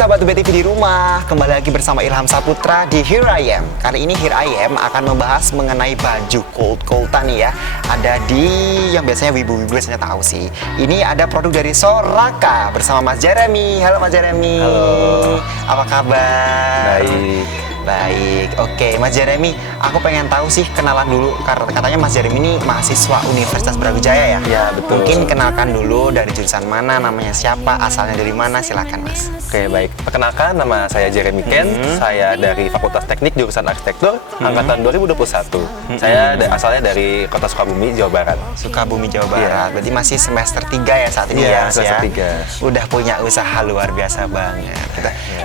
sahabat UB TV di rumah, kembali lagi bersama Ilham Saputra di Here I Am. Kali ini Here I Am akan membahas mengenai baju colt-coltan nih ya. Ada di yang biasanya wibu-wibu biasanya tahu sih. Ini ada produk dari Soraka bersama Mas Jeremy. Halo Mas Jeremy. Halo. Apa kabar? Baik. Baik, oke Mas Jeremy, aku pengen tahu sih kenalan dulu karena katanya Mas Jeremy ini mahasiswa Universitas Brawijaya ya? Ya, betul. Mungkin kenalkan dulu dari jurusan mana, namanya siapa, asalnya dari mana, silakan Mas. Oke, baik. Perkenalkan, nama saya Jeremy Ken. Saya dari Fakultas Teknik Jurusan Arsitektur angkatan 2021. Saya asalnya dari Kota Sukabumi, Jawa Barat. Sukabumi, Jawa Barat. Iya. Berarti masih semester 3 ya saat ini Iya, ya, Mas, semester ya? 3. Udah punya usaha luar biasa banget.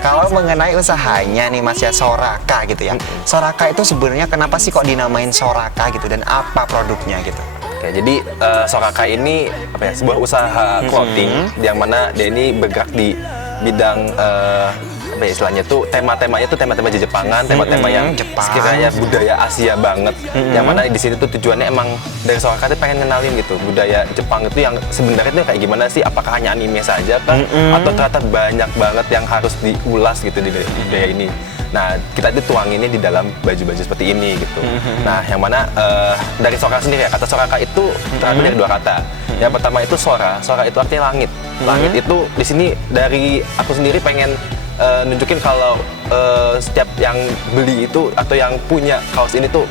Kalau mengenai usahanya nih Mas ya, Soraka gitu ya. Soraka itu sebenarnya kenapa sih kok dinamain Soraka gitu dan apa produknya gitu? Oke, jadi Soraka ini apa ya, sebuah usaha clothing yang mana dia ini bergerak di bidang apa ya, istilahnya tuh tema-temanya tuh tema-tema Jepangan, tema-tema yang Jepang. sekiranya budaya Asia banget. Yang mana di sini tuh tujuannya emang dari Soraka tuh pengen kenalin gitu budaya Jepang itu yang sebenarnya tuh kayak gimana sih? Apakah hanya anime saja kah? Atau ternyata banyak banget yang harus diulas gitu di budaya ini. Nah, kita itu tuanginnya di dalam baju-baju seperti ini gitu. Nah, yang mana dari Soraka sendiri ya, kata Soraka itu terambil dari dua kata. Yang pertama itu Sora itu artinya langit. Langit itu di sini dari aku sendiri pengen nunjukin kalau setiap yang beli itu atau yang punya kaos ini tuh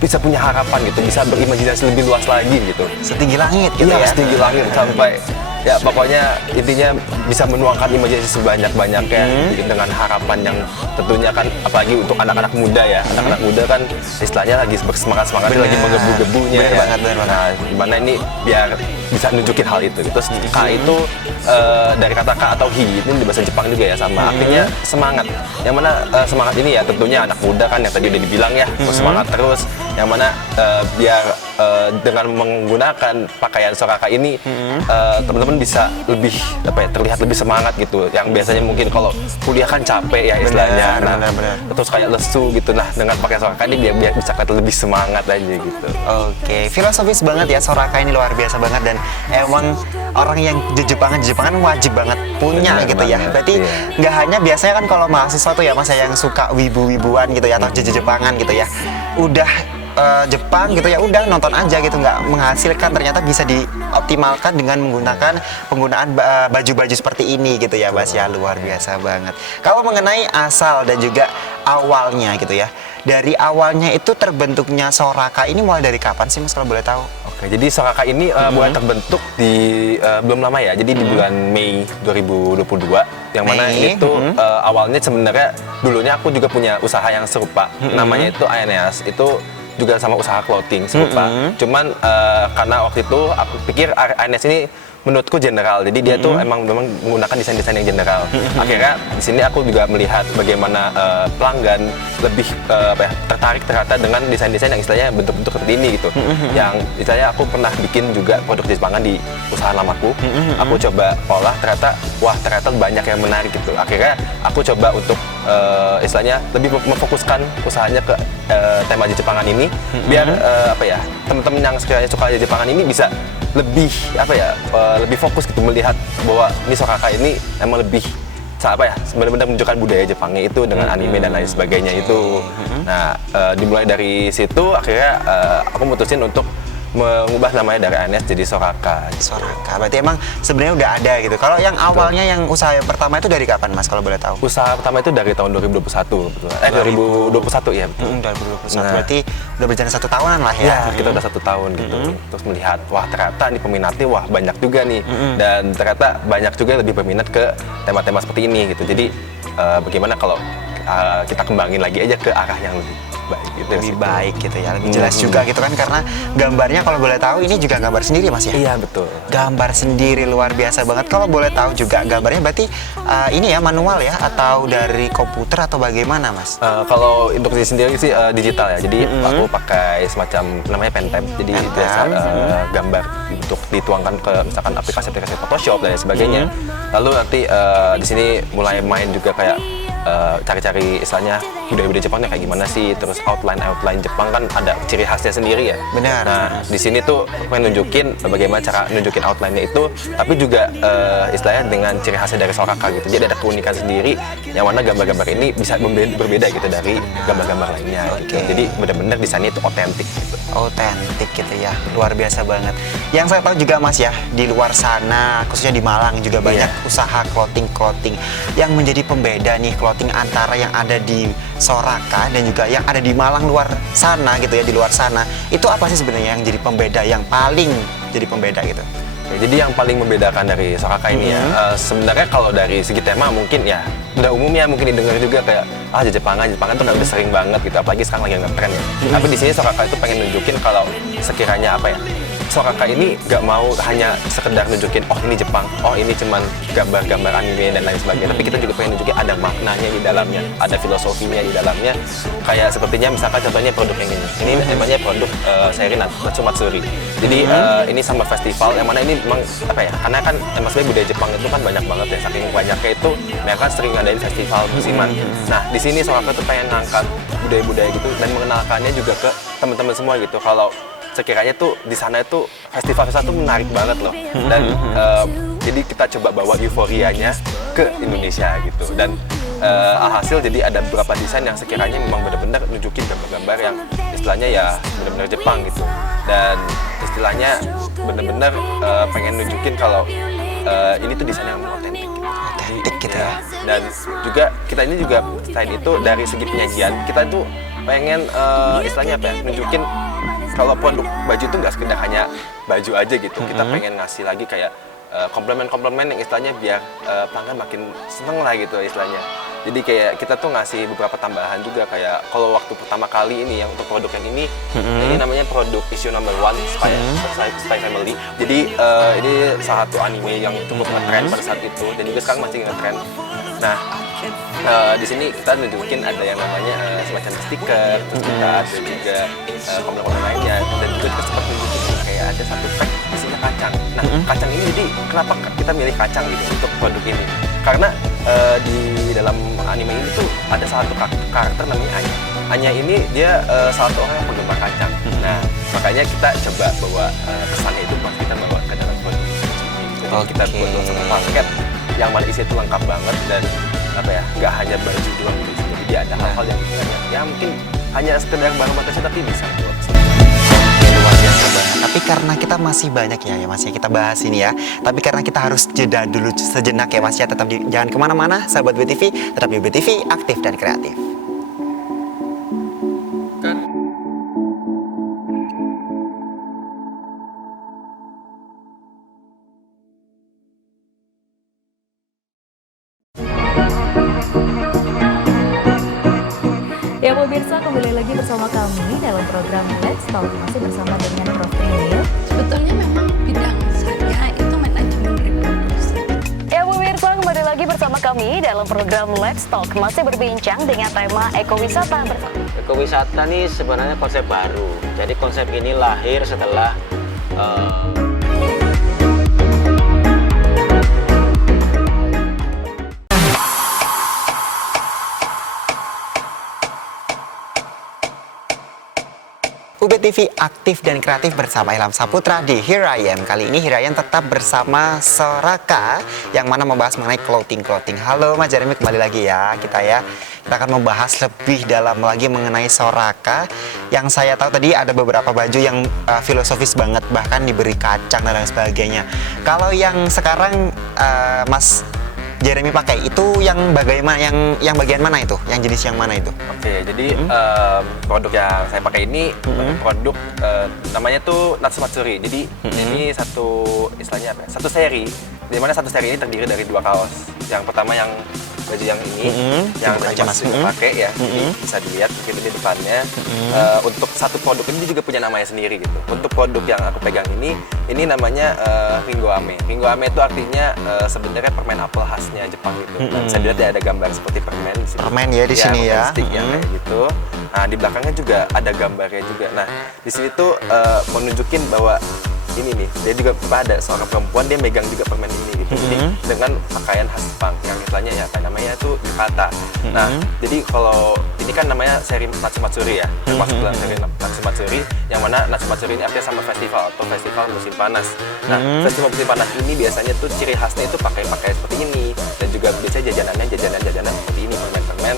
bisa punya harapan gitu, bisa berimajinasi lebih luas lagi gitu. Setinggi langit gitu Iya, ya? setinggi langit sampai ya pokoknya intinya bisa menuangkan imajinasi sebanyak-banyaknya dengan harapan yang tentunya kan apalagi untuk anak-anak muda ya. Anak-anak muda kan istilahnya lagi bersemangat-semangatnya, lagi menggebu-gebunya Bener ya. banget. Nah, gimana ini biar bisa nunjukin hal itu. Terus K itu dari kata K atau Hi, ini di bahasa Jepang juga ya sama artinya semangat. Yang mana semangat ini ya tentunya anak muda kan yang tadi udah dibilang ya, semangat terus. Yang mana biar dengan menggunakan pakaian Soraka ini teman-teman bisa lebih apa ya, terlihat lebih semangat gitu. Yang biasanya mungkin kalau kuliah kan capek ya istilahnya. Benar. Terus kayak lesu gitu. Nah, dengan pakaian Soraka ini biar bisa kelihatan lebih semangat aja gitu. Oke, filosofis banget ya Soraka ini, luar biasa banget dan emang orang yang Jepangan wajib banget punya Bener gitu ya. banget, Berarti iya. nggak hanya biasanya kan kalau mahasiswa tuh ya Mas yang suka wibu-wibuan gitu ya atau Jepangan gitu ya. Udah Jepang gitu ya udah nonton aja gitu, nggak menghasilkan, ternyata bisa dioptimalkan dengan menggunakan penggunaan baju-baju seperti ini gitu ya Mas ya, luar biasa banget. Kalau mengenai asal dan juga awalnya gitu ya, dari awalnya itu terbentuknya Soraka ini mulai dari kapan sih Mas kalau boleh tahu? Oke, jadi Soraka ini mulai terbentuk di belum lama ya, jadi di bulan Mei 2022, yang mana Mei, itu awalnya sebenarnya dulunya aku juga punya usaha yang serupa, namanya itu Aeneas, itu juga sama usaha clothing serupa. Cuman karena waktu itu aku pikir Aeneas ini menurutku general, jadi dia tuh emang menggunakan desain-desain yang general. Akhirnya di sini aku juga melihat bagaimana pelanggan lebih apa ya, tertarik ternyata dengan desain-desain yang istilahnya bentuk-bentuk seperti ini gitu. Yang istilahnya aku pernah bikin juga produk Jepangan di usaha lamaku. Aku coba olah, ternyata banyak yang menarik gitu. Akhirnya aku coba untuk istilahnya lebih memfokuskan usahanya ke tema Jepangan ini biar apa ya, teman-teman yang sekiranya suka Jepangan ini bisa lebih apa ya, lebih fokus gitu melihat bahwa ini Soraka ini emang lebih apa ya, benar-benar menunjukkan budaya Jepangnya itu dengan anime dan lain sebagainya itu. Nah, dimulai dari situ akhirnya aku mutusin untuk mengubah namanya dari Aeneas jadi Soraka. Soraka, berarti emang sebenarnya udah ada gitu. Kalau yang awalnya yang usaha yang pertama itu dari kapan Mas kalau boleh tahu? Usaha pertama itu dari tahun 2021, betul. 2021 ya, betul. 2021, Nah, berarti udah berjalan 1 tahunan lah ya. ya, kita udah 1 tahun gitu. Terus melihat, wah ternyata nih peminatnya wah banyak juga nih. Dan ternyata banyak juga yang lebih berminat ke tema-tema seperti ini gitu. Jadi bagaimana kalau kita kembangin lagi aja ke arah yang lebih baik gitu. Lebih baik gitu ya, lebih jelas juga gitu kan, karena gambarnya kalau boleh tahu ini juga gambar sendiri Mas ya? Iya, betul. Gambar sendiri luar biasa banget. Kalau boleh tahu juga gambarnya berarti ini ya manual ya atau dari komputer atau bagaimana Mas? Kalau untuk diri sendiri sih digital ya, jadi aku pakai semacam namanya Pentem, jadi biasa gambar untuk dituangkan ke misalkan aplikasi Photoshop dan sebagainya. Lalu nanti di sini mulai main juga kayak cari-cari istilahnya budaya-budaya Jepangnya kayak gimana sih, terus outline Jepang kan ada ciri khasnya sendiri ya. Benar. Nah di sini tuh pengen nunjukin bagaimana cara nunjukin outline-nya itu, tapi juga istilahnya dengan ciri khasnya dari Soraka gitu. Jadi ada keunikan sendiri yang mana gambar-gambar ini bisa berbeda gitu dari gambar-gambar lainnya. Gitu. Jadi benar-benar desainnya itu otentik gitu. Otentik gitu ya, luar biasa banget. Yang saya tahu juga Mas ya, di luar sana khususnya di Malang juga banyak usaha clothing yang menjadi pembeda nih clothing antara yang ada di Soraka dan juga yang ada di Malang luar sana gitu ya, di luar sana. Itu apa sih sebenarnya yang jadi pembeda, yang paling jadi pembeda gitu? Ya, jadi yang paling membedakan dari Soraka ini ya, sebenarnya kalau dari segi tema mungkin ya udah umumnya mungkin didengar juga kayak Jepangan tuh udah sering banget gitu, apalagi sekarang lagi ngetren ya. Tapi di sini Soraka itu pengen nunjukin kalau sekiranya apa ya, Soraka ini gak mau hanya sekedar nunjukin oh ini Jepang, oh ini cuman gambar-gambar anime dan lain sebagainya, tapi kita juga pengen nunjukin ada maknanya di dalamnya, ada filosofinya di dalamnya. Kayak sepertinya misalkan contohnya produk yang ini namanya produk seri Natsumatsuri. Jadi ini summer festival yang mana ini memang apa ya, karena kan sebenarnya budaya Jepang itu kan banyak banget ya, saking banyaknya itu mereka sering ngadain festival musiman. Nah di sini Soraka tuh pengen ngangkat budaya-budaya gitu dan mengenalkannya juga ke teman-teman semua gitu, kalau sekiranya tuh di sana itu festival tuh menarik banget loh, dan jadi kita coba bawa euforianya ke Indonesia gitu. Dan alhasil jadi ada beberapa desain yang sekiranya memang benar-benar nunjukin gambar-gambar yang istilahnya ya benar-benar Jepang gitu, dan istilahnya benar-benar pengen nunjukin kalau ini tuh desain yang otentik Gitu ya. Dan juga kita ini juga selain itu dari segi penyajian kita tuh pengen istilahnya apa ya, nunjukin kalau produk baju itu nggak sekedar hanya baju aja gitu. Kita pengen ngasih lagi kayak komplement-komplement yang istilahnya biar pelanggan makin seneng lah gitu istilahnya. Jadi kayak kita tuh ngasih beberapa tambahan juga, kayak kalau waktu pertama kali ini yang untuk produk yang ini namanya produk issue number 1 Spy Family. Jadi ini salah satu anime yang cukup ngetrend pada saat itu dan juga sekarang masih ngetrend. Nah di sini kita nunjukin ada yang namanya semacam stiker, terus kita ada juga komplement lainnya, dan juga kita sempat nunjukin kayak ada satu pack isinya kacang. Nah kacang ini, jadi kenapa kita milih kacang gitu untuk produk ini? Karena di dalam anime ini tuh ada salah satu karakter namanya Anya. Anya ini dia salah satu orang yang penggemar kacang. Nah makanya kita coba bawa kesannya itu pas kita bawa ke dalam produk ini. Jadi kita buat satu paket yang mana isinya itu lengkap banget, dan apa ya, nggak hanya baju doang di sini. Jadi ada hal-hal yang ya mungkin hanya sekedar barang batas tapi bisa buat Luar biasa banget. Tapi karena kita masih banyak ya Mas ya kita bahas ini ya. Tapi karena kita harus jeda dulu sejenak ya Mas ya. Tetap jangan kemana-mana sahabat BTV. Tetap di BTV aktif dan kreatif. Ya pemirsa, kembali lagi bersama kami dalam program Let's Talk, masih bersama dengan Prof. Trinil. Sebetulnya memang bidang saya itu manajemen reproduksi. Ya pemirsa, kembali lagi bersama kami dalam program Let's Talk, masih berbincang dengan tema ekowisata bersama. Ekowisata nih sebenarnya konsep baru. Jadi konsep ini lahir setelah UBTV aktif dan kreatif bersama Ilham Saputra di Here I Am. Kali ini Here I Am tetap bersama Soraka yang mana membahas mengenai clothing. Halo Mas Jeremy, kembali lagi ya kita akan membahas lebih dalam lagi mengenai Soraka. Yang saya tahu tadi ada beberapa baju yang filosofis banget, bahkan diberi kacang dan lain sebagainya. Kalau yang sekarang Mas Jeremy pakai itu yang bagaimana, yang bagian mana itu? Yang jenis yang mana itu? Oke, jadi produk yang saya pakai ini produk namanya tuh Natsumatsuri. Jadi ini satu istilahnya apa ya? Satu seri. Di mana satu seri ini terdiri dari 2 kaos. Yang pertama yang baju yang ini yang Mas pakai ya. Jadi bisa dilihat mungkin di depannya. Untuk satu produk ini juga punya namanya sendiri gitu. Untuk produk yang aku pegang ini namanya Ringo Ame. Ringo Ame itu artinya sebenarnya permen apel khasnya Jepang gitu. Dan saya lihat ada gambar seperti permen di sini. Permen ya di sini ya. Stick yang kayak gitu. Nah, di belakangnya juga ada gambarnya juga. Nah, di sini tuh menunjukin bahwa ini nih, dia juga ada seorang perempuan, dia megang juga permen ini gitu. Jadi dengan pakaian khas Jepang yang istilahnya ya apa namanya itu yukata. Nah, jadi kalau ini kan namanya seri Natsumatsuri ya, termasuk dalam seri Natsumatsuri, yang mana Natsumatsuri ini artinya sama festival atau festival musim panas. Nah, festival musim panas ini biasanya tuh ciri khasnya itu pakai seperti ini, dan juga biasanya jajanan seperti ini, permen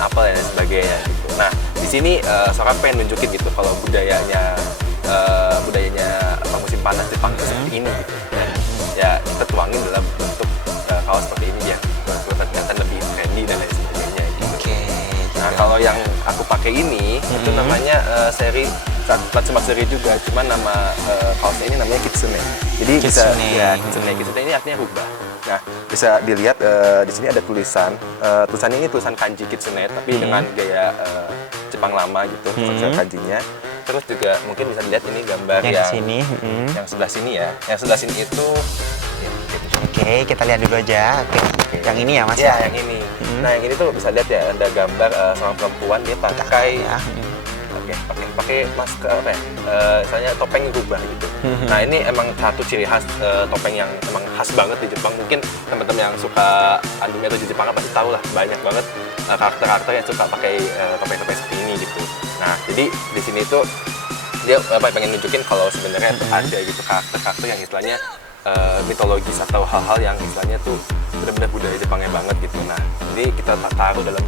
apel dan sebagainya gitu. Nah, di sini Sora pengen nunjukin gitu kalau budayanya musim panas Jepang itu seperti ini gitu. Dan ya kita tuangin dalam bentuk kaos seperti ini ya, kelihatan lebih trendy dan lain sebagainya gitu. Oke. Nah, kalau yang aku pakai ini itu namanya seri Natsumatsuri juga, cuman nama kaosnya ini namanya Kitsune. Jadi Kitsune. Kitsune ini artinya rubah. Nah, bisa dilihat di sini ada tulisan ini tulisan kanji Kitsune tapi dengan gaya Jepang lama gitu, tulisan kanjinya. Terus juga mungkin bisa dilihat ini gambar Yang sini. yang sebelah sini ya. Yang sebelah sini itu Oke, kita lihat dulu aja. Oke. Yang ini ya Mas ya, yang ini. Nah, yang ini tuh bisa lihat ya, ada gambar seorang perempuan dia pakai Ya. pakai masker apa ya? Misalnya topeng rubah gitu. Nah, ini emang satu ciri khas topeng yang emang khas banget di Jepang. Mungkin teman-teman yang suka anime atau di Jepang pasti tahu lah, banyak banget karakter-karakter yang suka pakai topeng-topeng seperti ini gitu. Nah, jadi di sini tuh dia pengen nunjukin kalau sebenarnya tuh ada gitu karakter-karakter yang istilahnya mitologis atau hal-hal yang istilahnya tuh benar-benar budaya Jepangnya banget gitu. Nah, jadi kita taruh dalam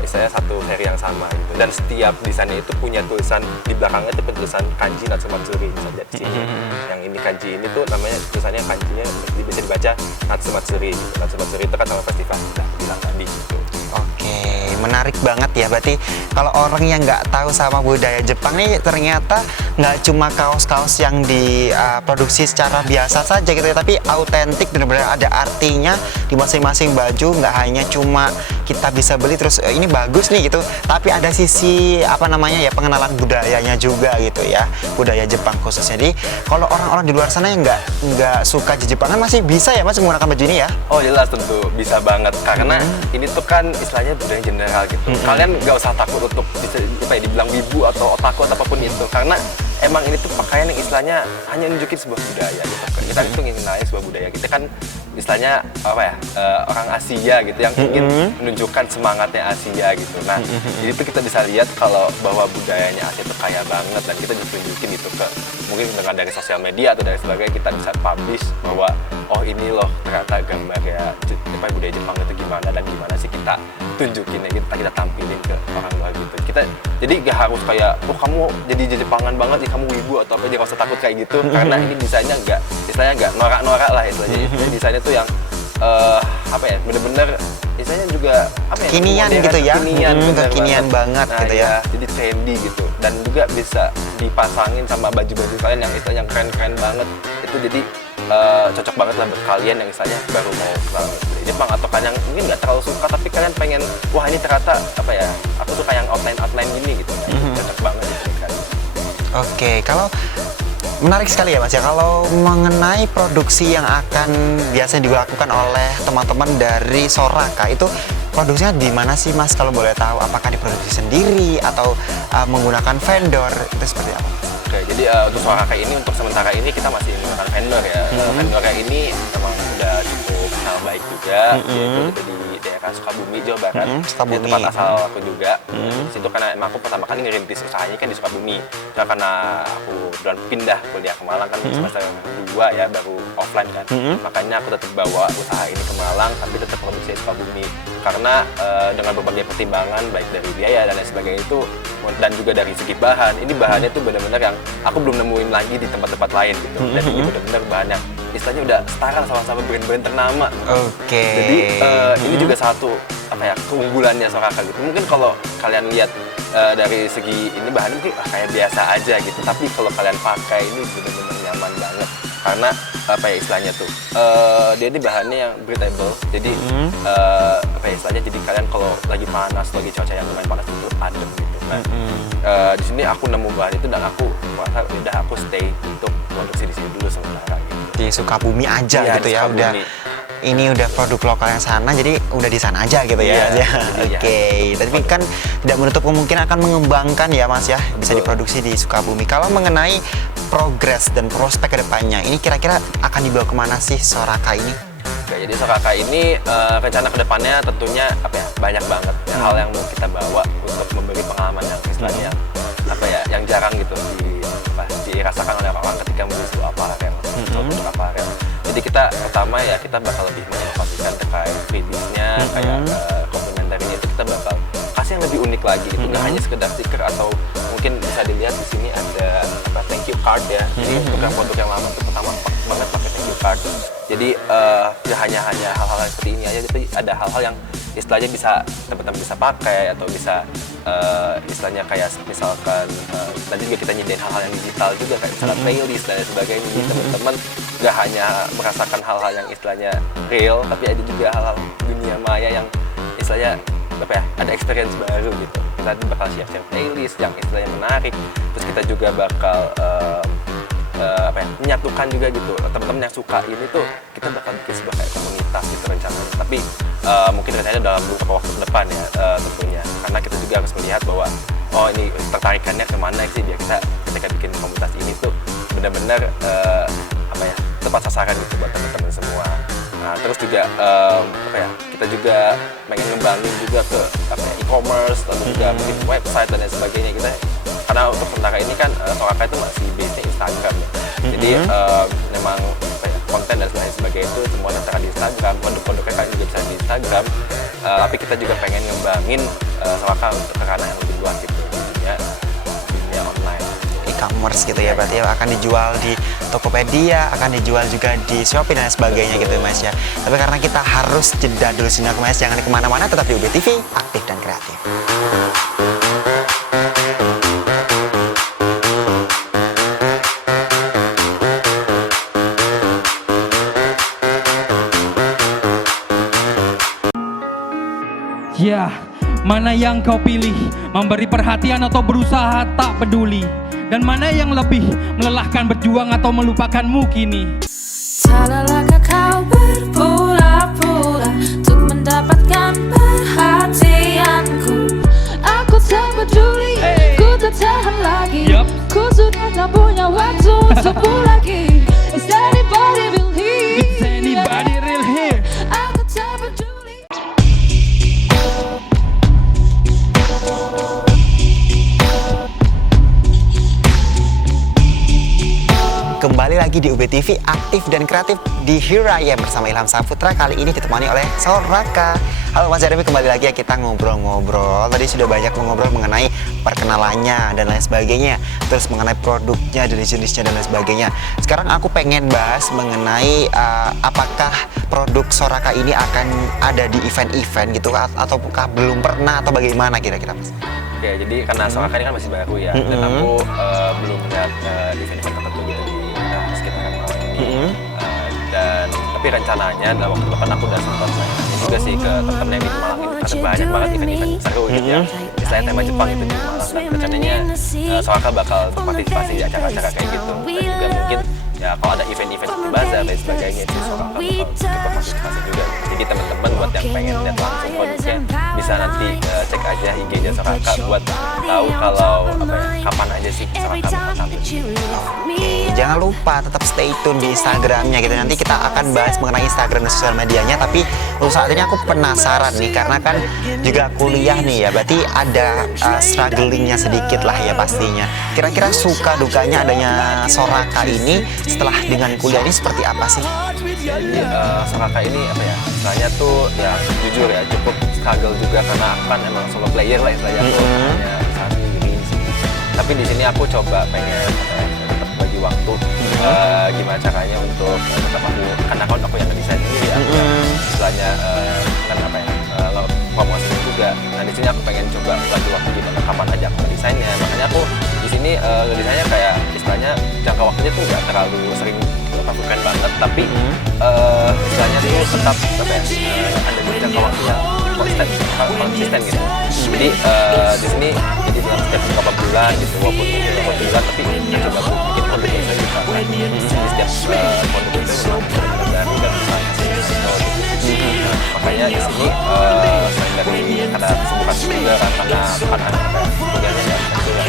istilahnya satu seri yang sama gitu. Dan setiap desainnya itu punya tulisan di belakangnya itu tulisan kanji Natsumatsuri. Bisa lihat di sini. Yang ini kanji ini tuh namanya tulisannya kanjinya bisa dibaca Natsumatsuri gitu. Natsumatsuri itu kan nama festival udah bilang tadi gitu. Oke, menarik banget ya. Berarti kalau orang yang nggak tahu sama budaya Jepang nih, ternyata nggak cuma kaos-kaos yang diproduksi secara biasa saja gitu ya, tapi autentik, benar-benar ada artinya di masing-masing baju. Nggak hanya cuma kita bisa beli terus ini bagus nih gitu, tapi ada sisi apa namanya ya, pengenalan budayanya juga gitu ya, budaya Jepang khususnya. Jadi kalau orang-orang di luar sana yang nggak suka Jepangan masih bisa ya Mas menggunakan baju ini ya? Oh jelas tentu bisa banget, karena ini tuh kan istilahnya budaya general gitu. Kalian nggak usah takut untuk dibilang wibu atau otaku atau apapun itu, karena emang ini tuh pakaian yang istilahnya hanya nunjukin sebuah budaya gitu. Kita itu ingin mengenai sebuah budaya. Kita kan istilahnya apa ya, orang Asia gitu yang ingin menunjukkan semangatnya Asia gitu. Nah, jadi itu kita bisa lihat kalau bahwa budayanya Asia itu kaya banget, dan kita juga tunjukin itu ke mungkin dengan dari sosial media atau dari sebagainya, kita bisa publish bahwa oh ini loh ternyata gambar ya budaya Jepang itu gimana, dan gimana sih kita tunjukin ya, kita tampilin ke orang luar gitu. Kita jadi gak harus kayak oh kamu jadi Jepangan banget, kamu wibu atau apa, jangan usah takut kayak gitu, karena ini desainnya istilahnya nggak norak-norak lah istilahnya. Desainnya tuh yang apa ya, bener-bener istilahnya juga apa ya, Kekinian modern, gitu ya, kekinian banget nah, gitu ya. jadi trendy gitu, dan juga bisa dipasangin sama baju-baju kalian yang istilahnya keren-keren banget. Itu jadi cocok banget lah buat kalian yang istilahnya baru mau ke Jepang, atau kan yang mungkin nggak terlalu suka tapi kalian pengen wah ini ternyata apa ya, aku suka yang outline gini gitu. Cocok banget gitu kan. Oke, kalau menarik sekali ya Mas ya, kalau mengenai produksi yang akan biasanya dilakukan oleh teman-teman dari Soraka itu produksinya di mana sih Mas, kalau boleh tahu? Apakah diproduksi sendiri atau menggunakan vendor, itu seperti apa? Oke, jadi untuk Soraka ini untuk sementara ini kita masih menggunakan vendor ya. Vendornya ini memang udah cukup kenal baik juga, yaitu ada di daerah Sukabumi, Jawa Barat. Sukabumi. Di tempat asal aku juga. Di situ karena emang aku pertama kali ngerintis usahanya kan di Sukabumi. Nah, karena aku udah pindah kuliah ke Malang kan semester 2 ya, baru offline kan. Makanya aku tetap bawa usaha ini ke Malang tapi tetap produksi di Sukabumi. Karena dengan berbagai pertimbangan baik dari biaya dan lain sebagainya itu, dan juga dari segi bahan, ini bahannya tuh benar-benar yang aku belum nemuin lagi di tempat-tempat lain gitu. Dan ini benar-benar bahannya istilahnya udah setara sama brand-brand ternama. Oke. Jadi ini juga satu apa ya, keunggulannya Soraka gitu. Mungkin kalau kalian lihat dari segi ini bahannya mungkin kayak biasa aja gitu, tapi kalau kalian pakai ini benar-benar nyaman banget. Karena apa ya istilahnya tuh, dia ini bahannya yang breathable, jadi apa ya istilahnya, jadi kalian kalau lagi panas, lagi cuaca yang lumayan panas itu adem gitu. Nah, di sini aku nemu bahan itu dan aku merasa udah aku stay untuk produksi di sini dulu sementara gitu. Di Sukabumi aja Iya, gitu di ya, Sukabumi. udah ini udah produk lokal yang sana, jadi udah di sana aja gitu ya. Iya, Oke, tapi kan tidak menutup kemungkinan akan mengembangkan ya Mas ya, bisa Betul. diproduksi di Sukabumi. Kalau mengenai progres dan prospek kedepannya ini kira-kira akan dibawa kemana sih Soraka ini? Oke, jadi Soraka ini rencana kedepannya tentunya banyak banget ya, hal yang mau kita bawa untuk memberi pengalaman yang istilahnya yang jarang gitu dirasakan oleh orang ketika membeli sebuah aparel atau produk aparel. Jadi kita pertama ya kita bakal lebih menginovasikan terkait freebies-nya, kayak komplementernya itu kita bakal kasih yang lebih unik lagi. Itu nggak hanya sekedar stiker atau mungkin bisa dilihat di sini ada thank you card ya. Jadi untuk yang produk yang lama itu pertama banget pakai thank you card. Jadi nggak hanya hal-hal seperti ini aja, tapi ada hal-hal yang istilahnya bisa teman-teman bisa pakai atau bisa istilahnya kayak misalkan nanti juga kita nyediain hal-hal yang digital juga kayak misalnya playlist dan sebagainya. Jadi teman-teman nggak hanya merasakan hal-hal yang istilahnya real, tapi ada juga hal-hal dunia maya yang istilahnya ada experience baru gitu. Kita bakal share playlist yang istilahnya menarik, terus kita juga bakal menyatukan juga gitu teman-teman yang suka ini tuh, kita bakal bikin sebuah kayak komunitas gitu rencananya. Tapi mungkin rencananya dalam beberapa waktu ke depan ya tentunya, karena kita juga harus melihat bahwa ini tertarikannya kemana sih biar kita ketika bikin komunitas ini tuh benar-benar tepat sasaran gitu buat teman-teman semua. Nah, terus juga kita juga pengen ngembangin juga ke e-commerce, lalu juga mungkin website dan lain sebagainya. Kita karena untuk sementara ini kan Soraka itu masih base-nya Instagram ya. Jadi memang konten dan lain sebagainya itu semua terserah di Instagram, produk-produknya kan juga bisa di Instagram. Tapi kita juga pengen ngembangin Soraka untuk ke ranah yang lebih luas gitu di dunia online. E-commerce gitu ya, berarti akan dijual di Tokopedia, akan dijual juga di Shopee dan sebagainya gitu Mas ya. Tapi karena kita harus jeda dulu sini Mas, jangan kemana-mana, tetap di UBTV, aktif dan kreatif. Ya, mana yang kau pilih? Memberi perhatian atau berusaha tak peduli? Dan mana yang lebih melelahkan, berjuang atau melupakanmu kini? Salahkah kau berpura-pura untuk mendapatkan perhatianku? Aku tak peduli, ku tak tahan lagi. Ku sudah tak punya waktu untukmu lagi. Is anybody real here? Is anybody real here? Aku tak peduli. Kembali lagi di UBTV, aktif dan kreatif di Here I Am bersama Ilham Saputra. Kali ini ditemani oleh Soraka. Halo Mas Jeremy, kembali lagi ya kita ngobrol-ngobrol. Tadi sudah banyak ngobrol mengenai perkenalannya dan lain sebagainya, terus mengenai produknya, jenis-jenisnya dan lain sebagainya. Sekarang aku pengen bahas mengenai apakah produk Soraka ini akan ada di event-event gitu ataukah belum pernah atau bagaimana kira-kira Mas? Ya, jadi karena Soraka ini kan masih baru ya, dan aku belum melihat event-event tertentu gitu di sekitaran malam ini. Dan tapi rencananya dalam waktu depan aku udah sempat nanya juga sih ke temen-temen yang di Malang ini, karena banyak banget event-event seru gitu ya. Misalnya tema Jepang itu di Malang, dan rencananya Soraka bakal berpartisipasi di acara-acara kayak gitu. Dan juga mungkin ya kalau ada event-event di bazar dan sebagainya itu Soraka bakal ikut partisipasi juga. Jadi teman-teman buat yang pengen lihat langsung produknya bisa nanti cek aja IG-nya Soraka buat tahu kalau kapan aja sih Soraka bakal tampil. Jangan lupa tetap stay tune di Instagramnya gitu. Nanti kita akan bahas mengenai Instagram dan sosial medianya. Tapi untuk saat ini aku penasaran nih, karena kan juga kuliah nih ya, berarti ada strugglingnya sedikit lah ya pastinya. Kira-kira suka dukanya adanya Soraka ini setelah dengan kuliah ini seperti apa sih? Jadi Soraka ini istilahnya tuh ya jujur ya cukup struggle juga, karena aku kan emang solo player lah istilahnya, aku hanya usaha sendiri di sini. Tapi di sini aku coba pengen tetap bagi waktu gimana caranya untuk tetap karena aku yang ngedesain sendiri ya, istilahnya kan promosinya juga. Nah di sini aku pengen coba bagi waktu gimana kapan aja aku ngedesainnya. Makanya aku di sini ngedesainnya kayak istilahnya jangka waktunya tuh nggak terlalu sering bukan banget, tapi istilahnya tuh tetap ada di jangka waktu yang konsisten gitu. Jadi di sini jadi dalam setiap beberapa bulan gitu, walaupun mungkin beberapa bulan, tapi coba aku bikin produk yang saya suka kan. Jadi setiap produk itu memang benar-benar baru dan bisa makanya di sini selain dari karena kesibukan juga kan, karena kuliahnya nggak juga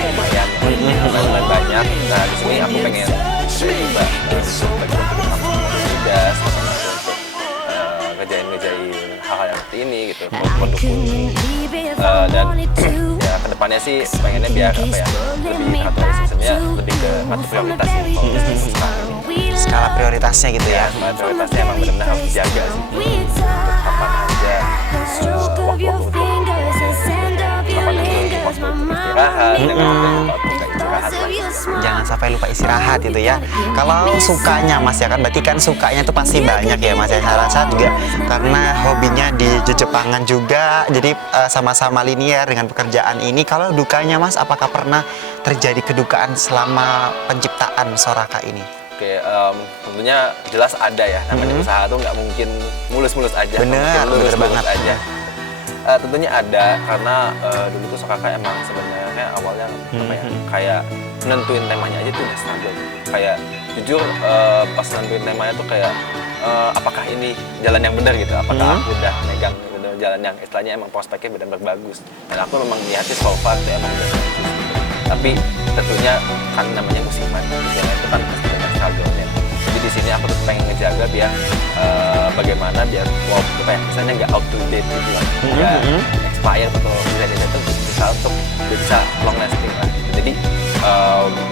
lumayan lumayan banyak. Nah di sini aku pengen coba bagi Adidas untuk ngerjain hal-hal yang seperti ini gitu, produk kuning. Dan ya kedepannya sih pengennya biar apa ya, lebih kapitalisasinya lebih ke satu prioritas sih kalau untuk sekarang ini. Skala prioritasnya gitu ya. Skala prioritasnya emang benar-benar harus dijaga sih. Kapan aja waktu untuk kapan aja waktu untuk istirahat, dan kapan aja waktu untuk istirahat lah. Jangan sampai lupa istirahat gitu ya. Kalau sukanya Mas ya kan, berarti kan sukanya tuh pasti banyak ya Mas ya. Saya rasa juga karena hobinya di Jepangan juga, jadi sama-sama linear dengan pekerjaan ini. Kalau dukanya Mas, apakah pernah terjadi kedukaan selama penciptaan Soraka ini? Oke, tentunya jelas ada ya. Namanya usaha tuh nggak mungkin mulus-mulus aja. Bener, bener banget aja. Tentunya ada, karena dulu tuh Soraka emang sebenarnya awalnya apa ya, kayak nentuin temanya aja tuh udah struggle. Kayak jujur pas nentuin temanya tuh kayak apakah ini jalan yang benar gitu, apakah aku udah megang gitu, jalan yang istilahnya emang prospeknya benar-benar bagus. Dan aku memang niatnya so far tuh emang udah bagus gitu. Tapi tentunya kan namanya musiman, musiman itu kan pasti banyak struggle-nya. Jadi di sini aku tuh pengen ngejaga biar bagaimana biar apa ya, misalnya nggak out to date gitu lah, nggak expire atau desain-desain itu bisa long lasting lah. Jadi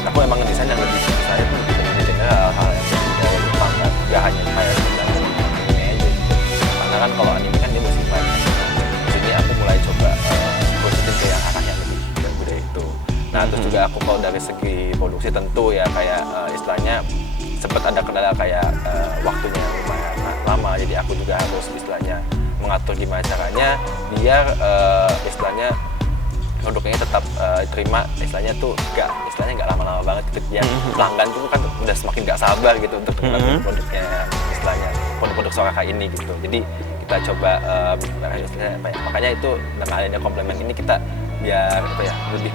aku emang ngedesain yang lebih saya tuh lebih general, hal yang dari Jepang kan, nggak hanya kayak sebenarnya anime aja gitu. Karena kan kalau anime kan dia musiman. Di sini aku mulai coba positif ke yang arah yang lebih muda itu. Nah terus juga aku kalau dari segi produksi tentu ya kayak istilahnya sempat ada kendala kayak waktunya lumayan lama, jadi aku juga harus istilahnya mengatur gimana caranya biar istilahnya produknya tetap terima, istilahnya tuh nggak lama-lama banget gitu. Ya pelanggan tuh kan udah semakin nggak sabar gitu untuk terima produknya, istilahnya produk Soraka ini gitu. Jadi kita coba istilahnya apa ya, makanya itu dengan adanya komplement ini kita biar apa ya, lebih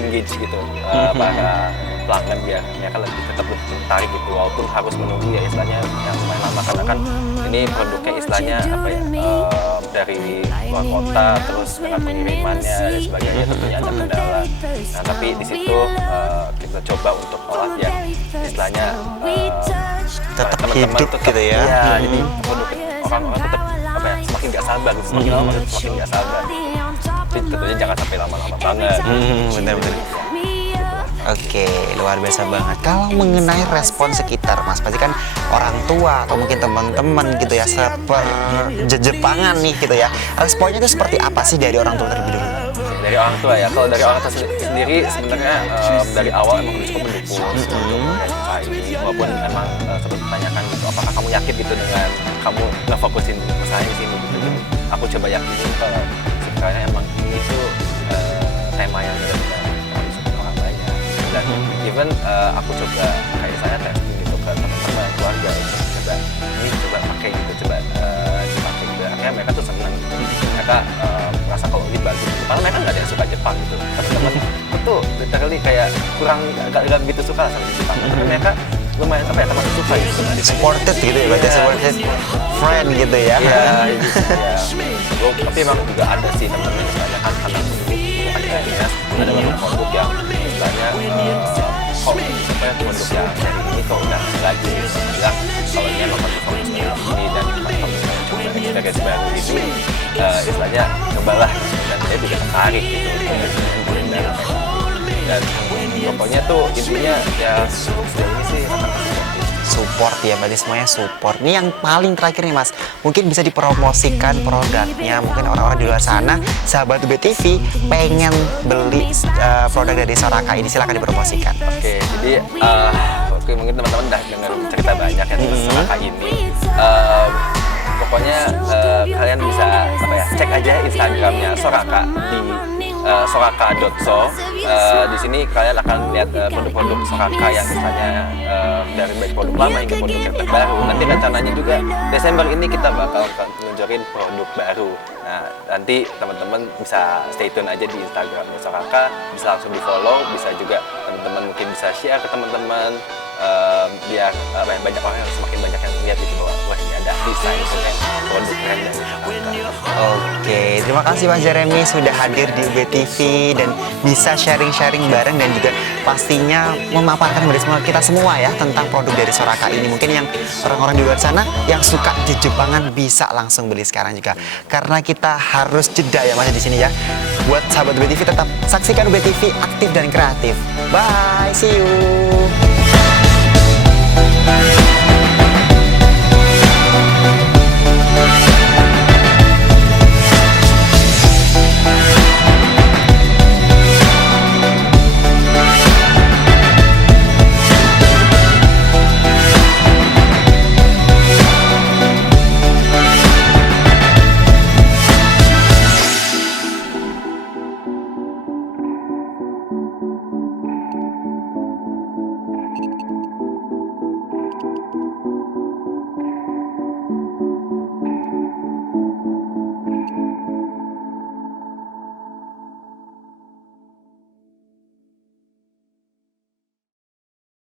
engage gitu para pelanggan, biar mereka tetap lebih tertarik gitu, walaupun harus menunggu ya istilahnya yang lumayan lama, karena kan ini produknya istilahnya apa ya, dari luar kota, terus dengan pengirimannya dan sebagainya tentunya ada kendala. Nah tapi di situ kita coba untuk olah biar istilahnya Tetap teman-teman hidup gitu ya. Iya, jadi produknya orang-orang tetap apa ya, semakin nggak sabar gitu, semakin lama semakin nggak sabar. Tapi tentunya jangan sampai lama-lama banget. Bener-bener. Oke, luar biasa banget. Kalau mengenai respon sekitar, Mas, pasti kan orang tua atau mungkin teman-teman gitu ya, Jepangan nih gitu ya. Responnya itu seperti apa sih dari orang tua terlebih dulu? Dari orang tua ya, kalau dari orang tua sendiri sebenarnya dari awal emang cukup mendukung untuk usaha ini, walaupun emang sempat ditanyakan gitu, apakah kamu yakin gitu dengan kamu ngefokusin usaha di sini gitu. Aku coba yakinin kalau sebenarnya emang ini tuh tema yang benar-benar disukai orang banyak. Dan even aku coba kayak saya testing gitu ke teman-teman keluarga untuk coba ini coba pakai gitu, coba dipakai gitu. Akhirnya mereka tuh senang gitu. Mereka merasa kalau ini bagus gitu. Karena mereka nggak ada yang suka Jepang gitu. Teman-teman itu literally kayak kurang nggak begitu suka sama Jepang. Tapi mereka lumayan apa ya, termasuk suka gitu. Supported gitu ya, berarti supported friend gitu ya. Iya, tapi emang juga ada sih teman-teman misalnya kan karena aku dulu akhirnya ada beberapa produk yang misalnya kok supaya produk yang dari ini kok udah lagi bilang kalau ini emang produk ini dan coba experience baru ini istilahnya cobalah gitu. Dan saya juga tertarik gitu dan pokoknya tuh intinya ya sejauh ini sih Support ya, berarti semuanya support. Ini yang paling terakhir nih Mas, mungkin bisa dipromosikan produknya. Mungkin orang-orang di luar sana, sahabat UBTV pengen beli produk dari Soraka ini, silahkan dipromosikan. Oke, jadi mungkin teman-teman udah dengar cerita banyak ya tentang Soraka ini. Pokoknya kalian bisa apa ya, cek aja Instagramnya Soraka di soraka.so. Di sini kalian akan lihat produk-produk Soraka yang misalnya dari baik produk lama hingga produk yang terbaru. Nanti rencananya juga Desember ini kita bakal nunjukin produk baru. Nah, nanti teman-teman bisa stay tune aja di Instagramnya Soraka, bisa langsung di follow, bisa juga teman-teman mungkin bisa share ke teman-teman biar banyak orang, semakin banyak yang lihat gitu bahwa wah ini ada desain produk keren dari Soraka. Oke, terima kasih Mas Jeremy sudah hadir di UBTV dan bisa sharing-sharing bareng dan juga pastinya memaparkan kepada semua kita semua ya tentang produk dari Soraka ini. Mungkin yang orang-orang di luar sana yang suka Jepangan bisa langsung beli sekarang juga. Karena kita harus jeda ya Mas di sini ya. Buat sahabat UB TV tetap saksikan UB TV aktif dan kreatif. Bye, see you.